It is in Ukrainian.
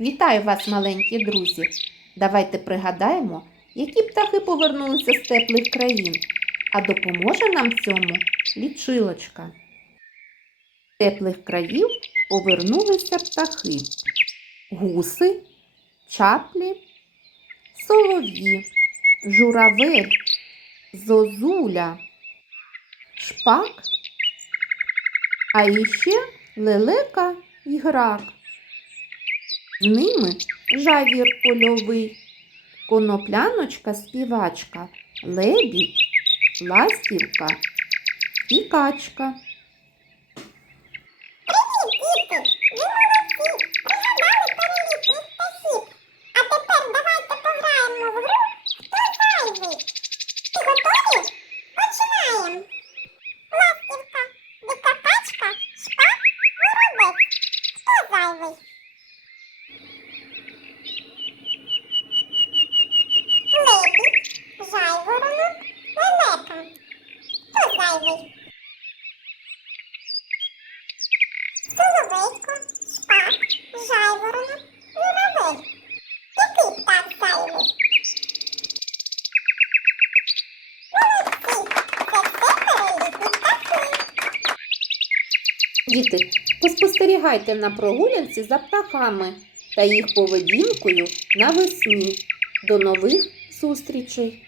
Вітаю вас, маленькі друзі! Давайте пригадаємо, які птахи повернулися з теплих країн, а допоможе нам в цьому лічилочка. З теплих країв повернулися птахи, гуси, чаплі, солов'ї, журавель, зозуля, шпак, а іще лелека і грак. З ними жавір польовий, конопляночка співачка, лебідь, ластівка і качка. Діти, ви молодці, пригадали перелітніх птахів. А тепер давайте пограємо в гру «Хто зайвий?». Ви готові? Починаємо. Ластівка, дика качка, шпак, воробець. Хто зайвий? Лебідь, жайворонок, лелека. Хто зайвий? Соловейко, шпак, жайворонок, журавель. Який птах зайвий? Діти, поспостерігайте на прогулянці за птахами та їх поведінкою навесні. До нових зустрічей!